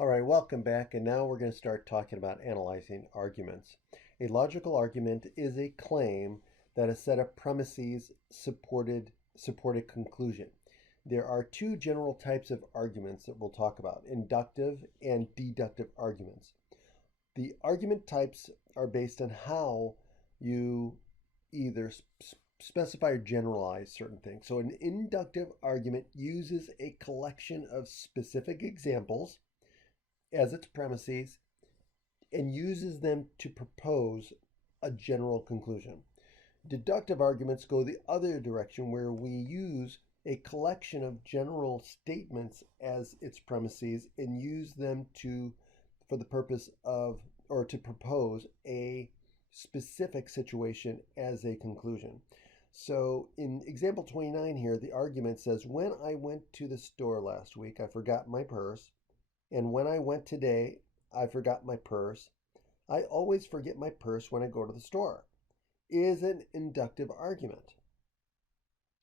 All right, welcome back. And now we're going to start talking about analyzing arguments. A logical argument is a claim that a set of premises support a conclusion. There are two general types of arguments that we'll talk about: inductive and deductive arguments. The argument types are based on how you either specify or generalize certain things. So, an inductive argument uses a collection of specific examples as its premises and uses them to propose a general conclusion. Deductive arguments go the other direction, where we use a collection of general statements as its premises and use them for the purpose of or to propose a specific situation as a conclusion. So in example 29 here, the argument says, when I went to the store last week, I forgot my purse. And when I went today, I forgot my purse. I always forget my purse when I go to the store. Is an inductive argument.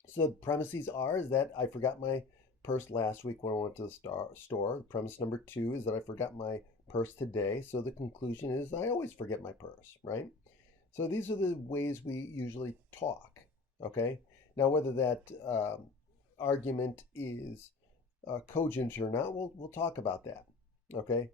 So the premises is that I forgot my purse last week when I went to the store. Premise number 2 is that I forgot my purse today. So the conclusion is I always forget my purse, right? So these are the ways we usually talk, okay? Now, whether that argument is cogent or not, we'll talk about that, okay?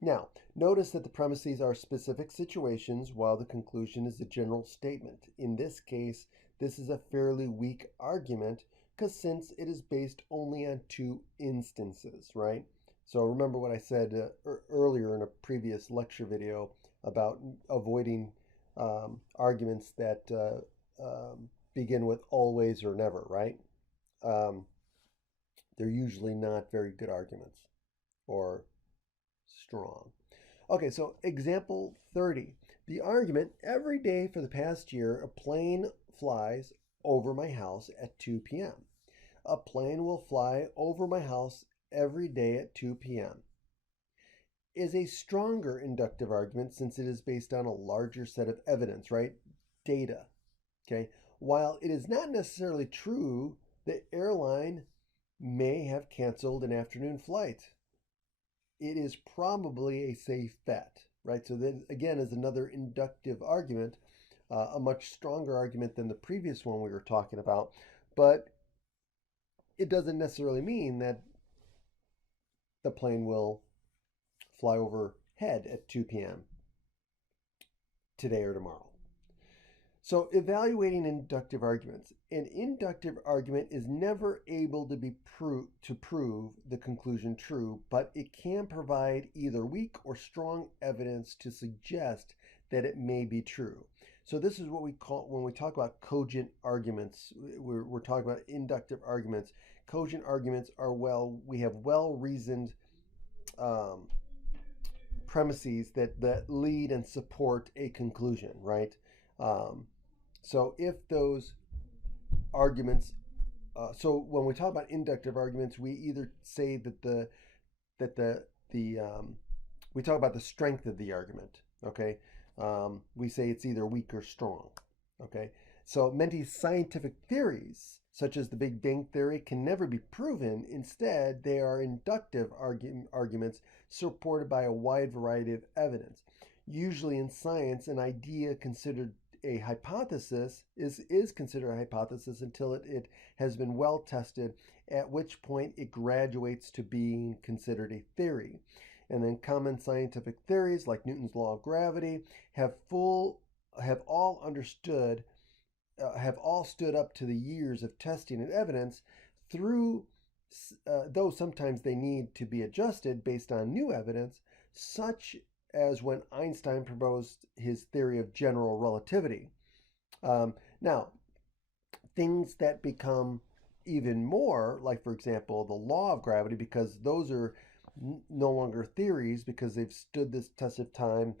Now, notice that the premises are specific situations while the conclusion is a general statement. In this case, this is a fairly weak argument because since it is based only on two instances, right? So remember what I said earlier in a previous lecture video about avoiding arguments that begin with always or never, right? They're usually not very good arguments or strong. Okay, so example 30. The argument: every day for the past year, a plane flies over my house at 2 p.m. A plane will fly over my house every day at 2 p.m. is a stronger inductive argument since it is based on a larger set of evidence, right? Data. Okay. While it is not necessarily true, the airline may have canceled an afternoon flight. It is probably a safe bet, right? So that again is another inductive argument, a much stronger argument than the previous one we were talking about, but it doesn't necessarily mean that the plane will fly overhead at 2 p.m. today or tomorrow. So evaluating inductive arguments. An inductive argument is never able to prove the conclusion true, but it can provide either weak or strong evidence to suggest that it may be true. So this is what we call, when we talk about cogent arguments, we're talking about inductive arguments. Cogent arguments are we have well-reasoned premises that lead and support a conclusion, right? So if those arguments, so when we talk about inductive arguments, we either say that we talk about the strength of the argument, okay? We say it's either weak or strong, okay? So many scientific theories, such as the Big Bang Theory, can never be proven. Instead, they are inductive arguments supported by a wide variety of evidence. Usually in science, an idea considered a hypothesis is considered a hypothesis until it has been well tested, at which point it graduates to being considered a theory. And then common scientific theories like Newton's law of gravity have all stood up to the years of testing and evidence though sometimes they need to be adjusted based on new evidence, such as when Einstein proposed his theory of general relativity. Now, things that become even more, like for example, the law of gravity, because those are no longer theories because they've stood this test of time,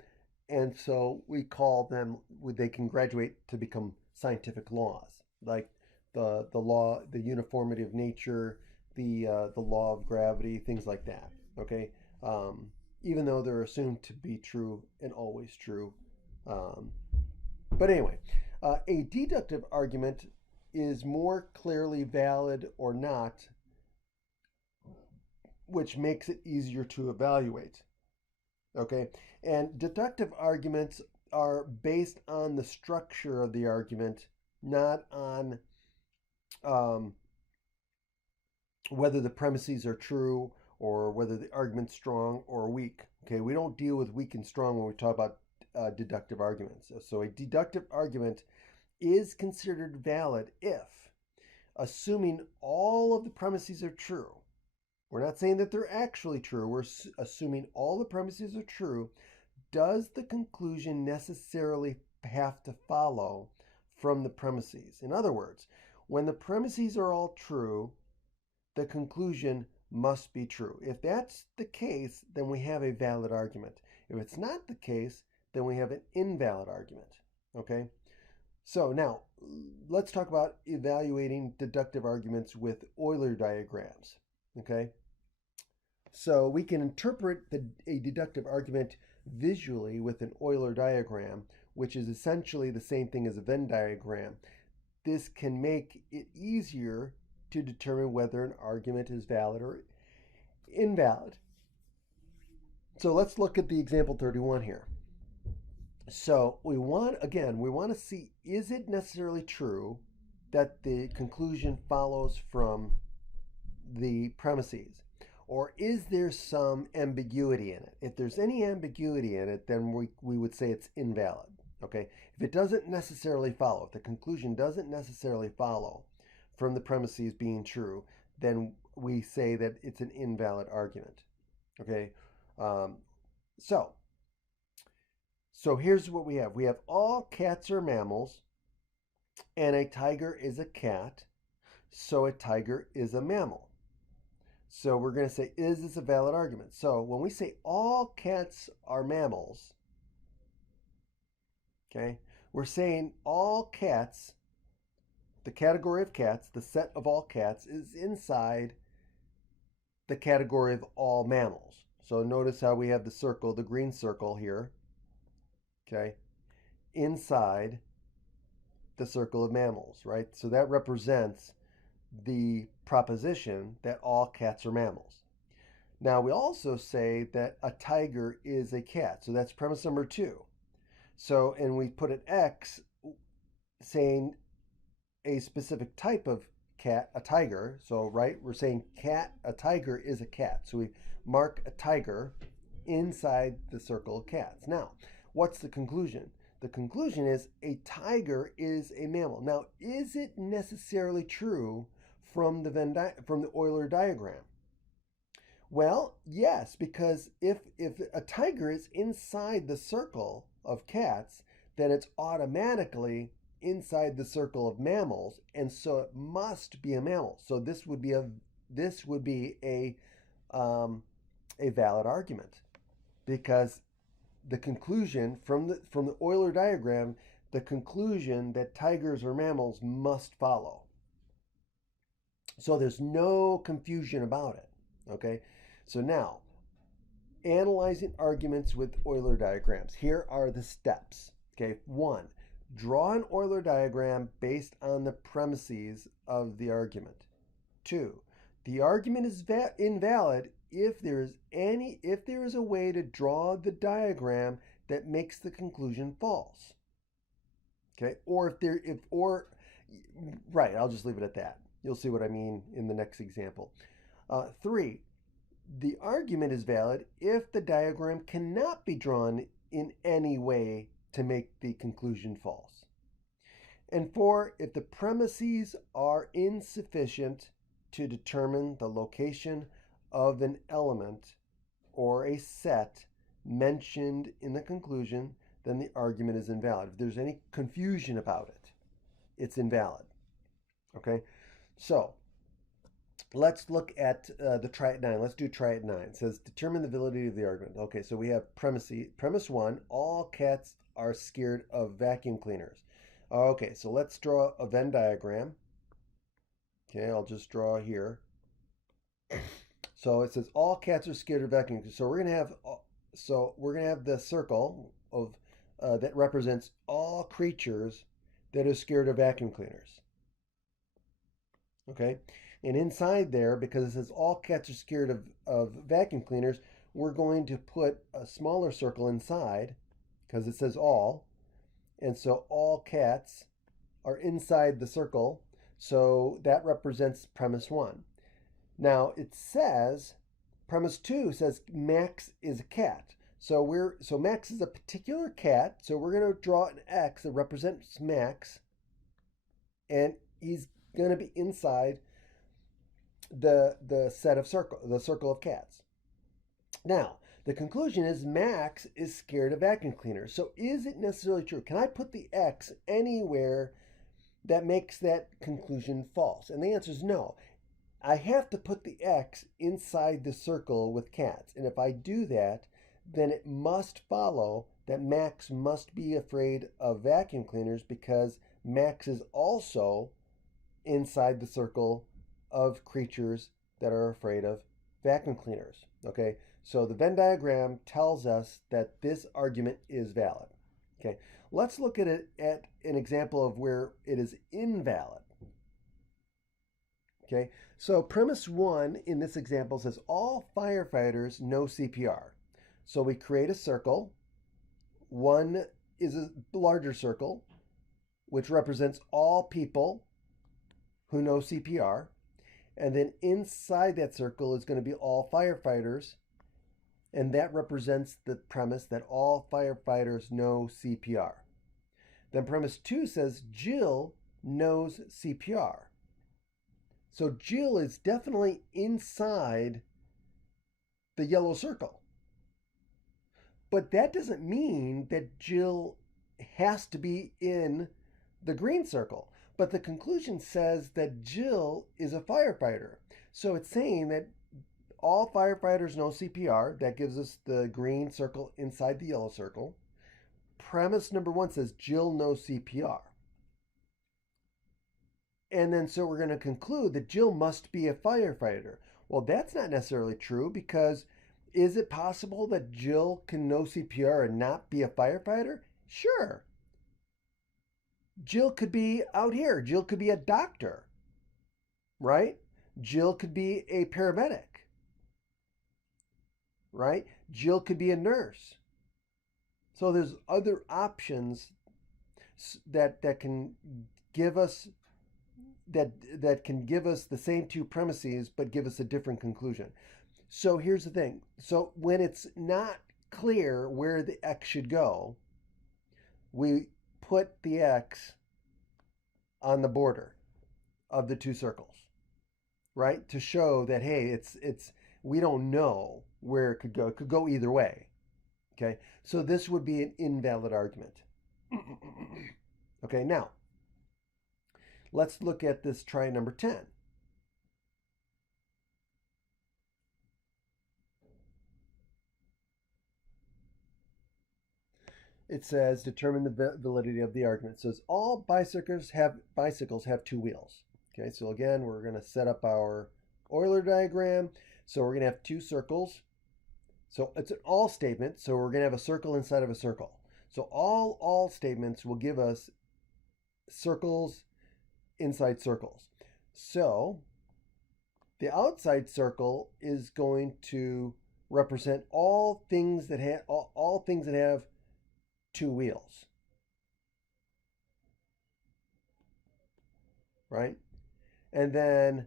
and so we call them, they can graduate to become scientific laws, like the law, the uniformity of nature, the law of gravity, things like that. Okay, even though they're assumed to be true and always true. But anyway, a deductive argument is more clearly valid or not which makes it easier to evaluate. Okay, and deductive arguments are based on the structure of the argument, not on um, whether the premises are true or whether the argument's strong or weak. Okay, we don't deal with weak and strong when we talk about deductive arguments. So a deductive argument is considered valid if, assuming all of the premises are true, we're not saying that they're actually true, we're assuming all the premises are true, does the conclusion necessarily have to follow from the premises? In other words, when the premises are all true, the conclusion must be true. If that's the case, then we have a valid argument. If it's not the case, then we have an invalid argument. Okay? So now, let's talk about evaluating deductive arguments with Euler diagrams. Okay? So we can interpret a deductive argument visually with an Euler diagram, which is essentially the same thing as a Venn diagram. This can make it easier to determine whether an argument is valid or invalid. So let's look at the example 31 here. So we want to see, is it necessarily true that the conclusion follows from the premises? Or is there some ambiguity in it? If there's any ambiguity in it, then we would say it's invalid. Okay? If it doesn't necessarily follow, if the conclusion doesn't necessarily follow from the premises being true, then we say that it's an invalid argument. Okay? So here's what we have. We have all cats are mammals, and a tiger is a cat, so a tiger is a mammal. So we're going to say, is this a valid argument? So when we say all cats are mammals, okay, we're saying all cats, the category of cats, the set of all cats, is inside the category of all mammals. So notice how we have the circle, the green circle here, okay, inside the circle of mammals, right? So that represents the proposition that all cats are mammals. Now, we also say that a tiger is a cat. So that's premise number 2. So, and we put an X saying a specific type of cat, a tiger. So, right, we're saying a tiger is a cat. So we mark a tiger inside the circle of cats. Now, what's the conclusion? The conclusion is a tiger is a mammal. Now, is it necessarily true from the Euler diagram? Well, yes, because if a tiger is inside the circle of cats, then it's automatically inside the circle of mammals, and so it must be a mammal. So this would be a valid argument, because the conclusion from the Euler diagram, the conclusion that tigers are mammals must follow. So there's no confusion about it. Okay, so now analyzing arguments with Euler diagrams. Here are the steps. Okay, 1, draw an Euler diagram based on the premises of the argument. 2, the argument is invalid if there is a way to draw the diagram that makes the conclusion false. Okay, right, I'll just leave it at that. You'll see what I mean in the next example. 3, the argument is valid if the diagram cannot be drawn in any way to make the conclusion false. And 4, if the premises are insufficient to determine the location of an element or a set mentioned in the conclusion, then the argument is invalid. If there's any confusion about it, it's invalid. Okay? So, let's look at the try it 9. Let's do try it 9. It says, determine the validity of the argument. Okay, so we have premise 1, all cats are scared of vacuum cleaners. Okay, so let's draw a Venn diagram. Okay, I'll just draw here. So it says all cats are scared of vacuum cleaners. So we're gonna have the circle of that represents all creatures that are scared of vacuum cleaners. Okay, And inside there, because it says all cats are scared of vacuum cleaners, we're going to put a smaller circle inside because it says all. And so all cats are inside the circle. So that represents premise 1. Now it says, premise 2 says Max is a cat. So Max is a particular cat. So we're going to draw an X that represents Max, and he's going to be inside the circle of cats. Now, the conclusion is Max is scared of vacuum cleaners. So is it necessarily true? Can I put the X anywhere that makes that conclusion false? And the answer is no. I have to put the X inside the circle with cats. And if I do that, then it must follow that Max must be afraid of vacuum cleaners because Max is also inside the circle of creatures that are afraid of vacuum cleaners. Okay, so the Venn diagram tells us that this argument is valid. Okay, let's look at it at an example of where it is invalid. Okay, so premise 1 in this example says all firefighters know CPR. So we create a circle. 1 is a larger circle, which represents all people who know CPR. And then inside that circle is going to be all firefighters. And that represents the premise that all firefighters know CPR. Then premise 2 says Jill knows CPR. So Jill is definitely inside the yellow circle. But that doesn't mean that Jill has to be in the green circle. But the conclusion says that Jill is a firefighter. So it's saying that all firefighters know CPR. That gives us the green circle inside the yellow circle. Premise number 1 says Jill knows CPR. And then so we're going to conclude that Jill must be a firefighter. Well, that's not necessarily true because is it possible that Jill can know CPR and not be a firefighter? Sure. Jill could be out here. Jill could be a doctor, right? Jill could be a paramedic, right? Jill could be a nurse. So there's other options that can give us that can give us the same two premises but give us a different conclusion. So here's the thing. So when it's not clear where the X should go, we put the X on the border of the two circles, right? To show that, hey, it's we don't know where it could go. It could go either way. Okay, so this would be an invalid argument. Okay, now let's look at this try number 10. It says determine the validity of the argument. It says all bicycles have two wheels. Okay, so again, we're going to set up our Euler diagram. So we're going to have two circles. So it's an all statement. So we're going to have a circle inside of a circle. So all statements will give us circles inside circles. So the outside circle is going to represent all things that have two wheels, right? And then,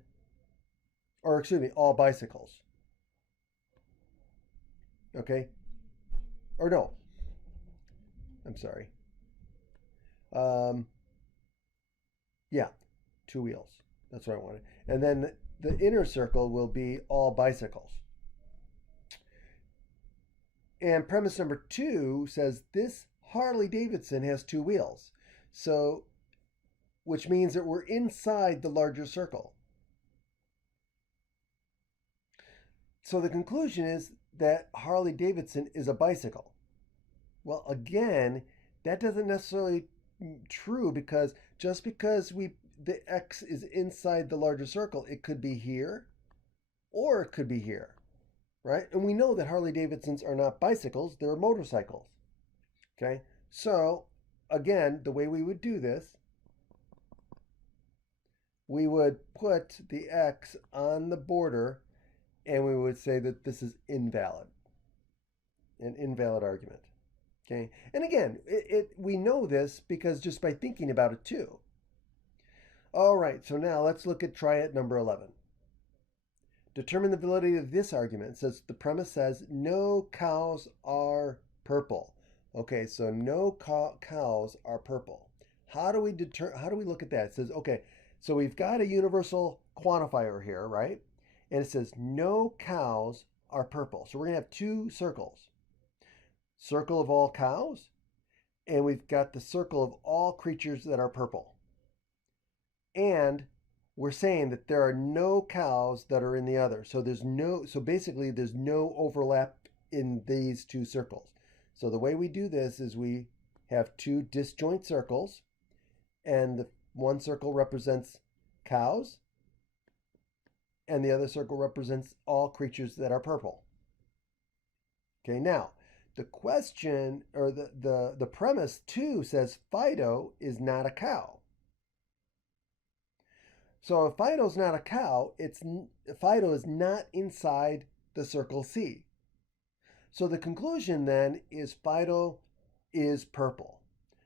or excuse me, all bicycles. Okay? Or no. I'm sorry. Yeah, two wheels. That's what I wanted. And then the inner circle will be all bicycles. And premise number 2 says this Harley Davidson has two wheels. So, which means that we're inside the larger circle. So the conclusion is that Harley Davidson is a bicycle. Well, again, that doesn't necessarily true because just because the X is inside the larger circle, it could be here or it could be here, right? And we know that Harley Davidsons are not bicycles, they're motorcycles. Okay, so again, the way we would do this we would put the X on the border and we would say that this is invalid, an invalid argument. Okay, and again, we know this because just by thinking about it too. All right, so now let's look at try it number 11. Determine the validity of this argument. It says the premise says no cows are purple. Okay, so no cows are purple. How do we look at that? It says, okay, so we've got a universal quantifier here, right? And it says no cows are purple. So we're going to have two circles. Circle of all cows, and we've got the circle of all creatures that are purple. And we're saying that there are no cows that are in the other. So basically there's no overlap in these two circles. So the way we do this is we have two disjoint circles, and the one circle represents cows, and the other circle represents all creatures that are purple. Okay, now the question or the premise too says Fido is not a cow. So if Fido's not a cow, Fido is not inside the circle C. So the conclusion then is Fido is purple.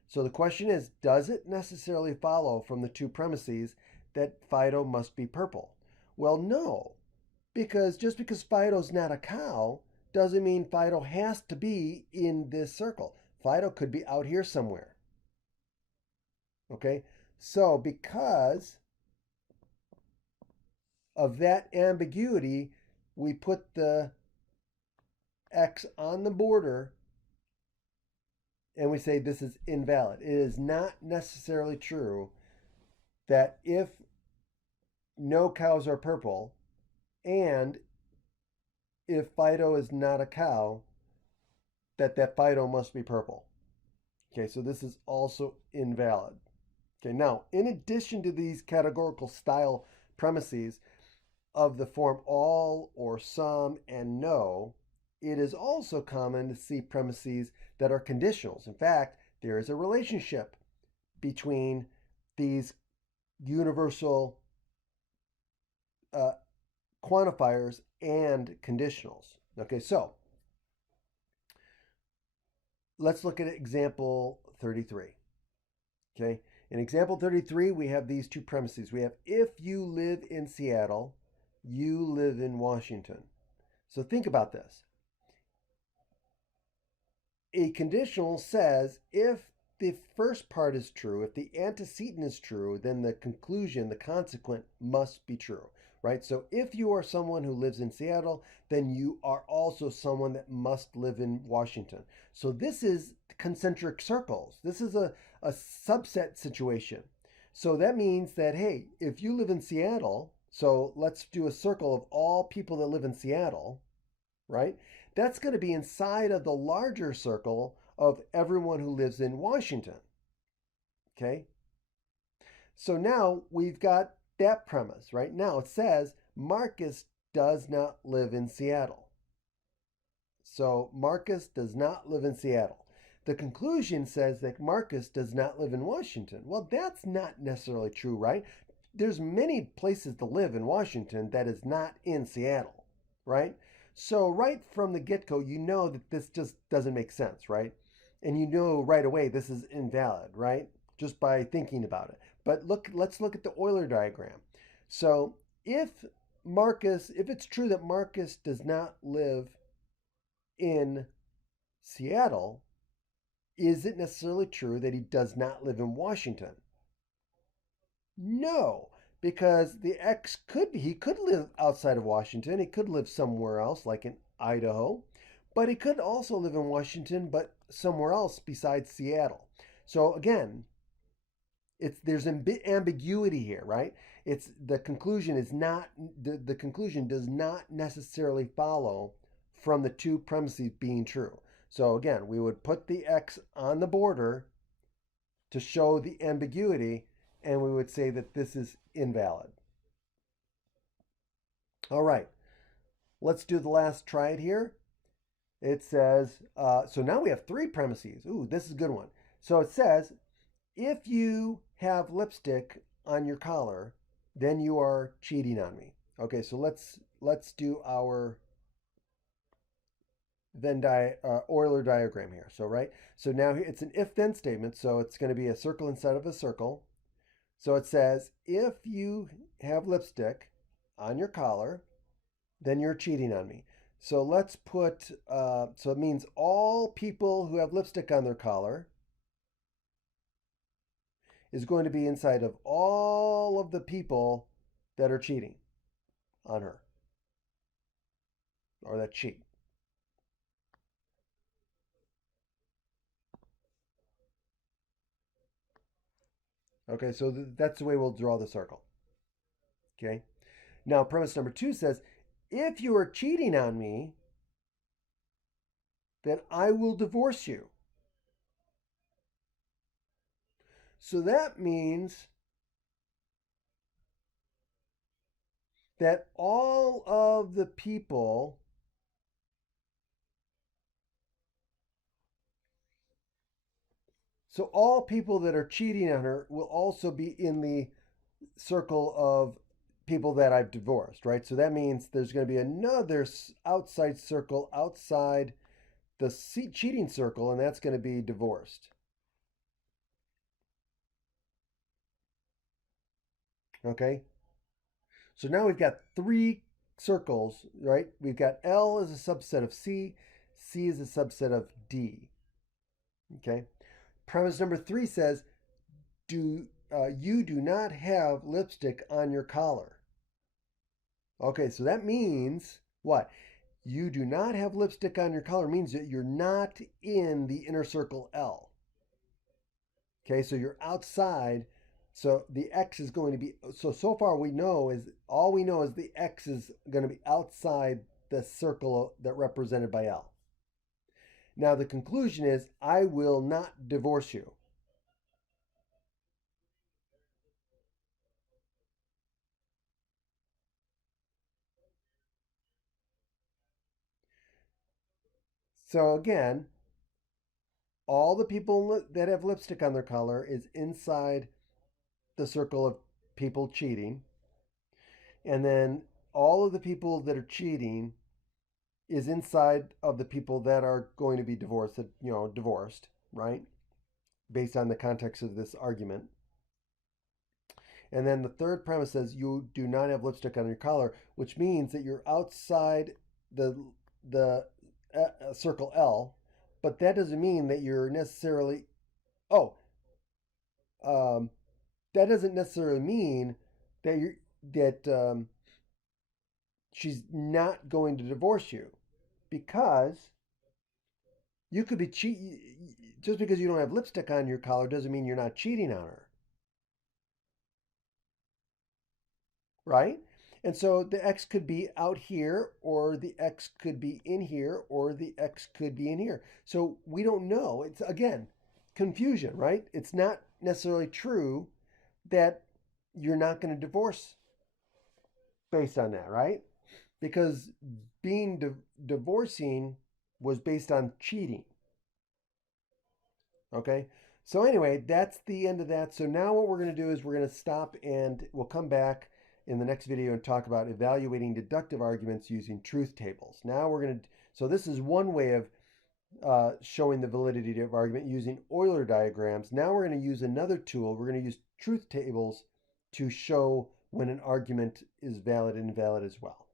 So the question is, does it necessarily follow from the two premises that Fido must be purple? Well, no, because just because Fido's not a cow doesn't mean Fido has to be in this circle. Fido could be out here somewhere. Okay, so because of that ambiguity, we put the X on the border and we say this is invalid. It is not necessarily true that if no cows are purple and if Fido is not a cow, that Fido must be purple. Okay, so this is also invalid. Okay, now, in addition to these categorical style premises of the form all or some and no, it is also common to see premises that are conditionals. In fact, there is a relationship between these universal quantifiers and conditionals. Okay, so let's look at example 33. Okay, in example 33, we have these two premises. We have if you live in Seattle, you live in Washington. So think about this. A conditional says if the first part is true, if the antecedent is true, then the conclusion, the consequent, must be true, right? So if you are someone who lives in Seattle, then you are also someone that must live in Washington. So this is concentric circles. This is a subset situation. So that means that, hey, if you live in Seattle, so let's do a circle of all people that live in Seattle, right? That's going to be inside of the larger circle of everyone who lives in Washington. Okay? So now we've got that premise, right? Now it says Marcus does not live in Seattle. So Marcus does not live in Seattle. The conclusion says that Marcus does not live in Washington. Well, that's not necessarily true, right? There's many places to live in Washington that is not in Seattle, right? So right from the get-go, you know that this just doesn't make sense, right? And you know right away this is invalid, right? Just by thinking about it. But let's look at the Euler diagram. So if it's true that Marcus does not live in Seattle, is it necessarily true that he does not live in Washington? No, because he could live outside of Washington. He could live somewhere else, like in Idaho, but he could also live in Washington, but somewhere else besides Seattle. So again, there's ambiguity here, right? The conclusion does not necessarily follow from the two premises being true. So again, we would put the X on the border to show the ambiguity, and we would say that this is invalid. All right, let's do the last try it here. It says, so now we have three premises. Ooh, this is a good one. So it says, if you have lipstick on your collar, then you are cheating on me. Okay, so let's do our Euler diagram here. So right, so now it's an if-then statement. So it's going to be a circle inside of a circle. So it says if you have lipstick on your collar, then you're cheating on me. So let's put, so it means all people who have lipstick on their collar is going to be inside of all of the people that are cheating on her or that cheat. Okay, so that's the way we'll draw the circle. Okay, now premise number two says if you are cheating on me, then I will divorce you. So that means that all of the people so all people that are cheating on her will also be in the circle of people that I've divorced, right? So that means there's going to be another outside circle outside the cheating circle, and that's going to be divorced. Okay? So now we've got three circles, right? We've got L as a subset of C, C is a subset of D. Okay? Premise number three says, you do not have lipstick on your collar. Okay, so that means what? You do not have lipstick on your collar means that you're not in the inner circle L. Okay, so you're outside. So the X is going to be, so far we know is, all we know is the X is going to be outside the circle that represented by L. Now the conclusion is, I will not divorce you. So again, all the people that have lipstick on their collar is inside the circle of people cheating. And then all of the people that are cheating is inside of the people that are going to be divorced, right? Based on the context of this argument. And then the third premise says you do not have lipstick on your collar, which means that you're outside the circle L, but that doesn't mean that you're necessarily. Oh, um, that doesn't necessarily mean that she's not going to divorce you, because you could be just because you don't have lipstick on your collar doesn't mean you're not cheating on her, right? And so the X could be out here, or the X could be in here, or the X could be in here. So we don't know. It's again confusion, right? It's not necessarily true that you're not going to divorce based on that, right? Because being divorcing was based on cheating. Okay. So anyway, that's the end of that. So now what we're going to do is we're going to stop, and we'll come back in the next video and talk about evaluating deductive arguments using truth tables. Now we're going to, so this is one way of showing the validity of argument using Euler diagrams. Now we're going to use another tool. We're going to use truth tables to show when an argument is valid and invalid as well.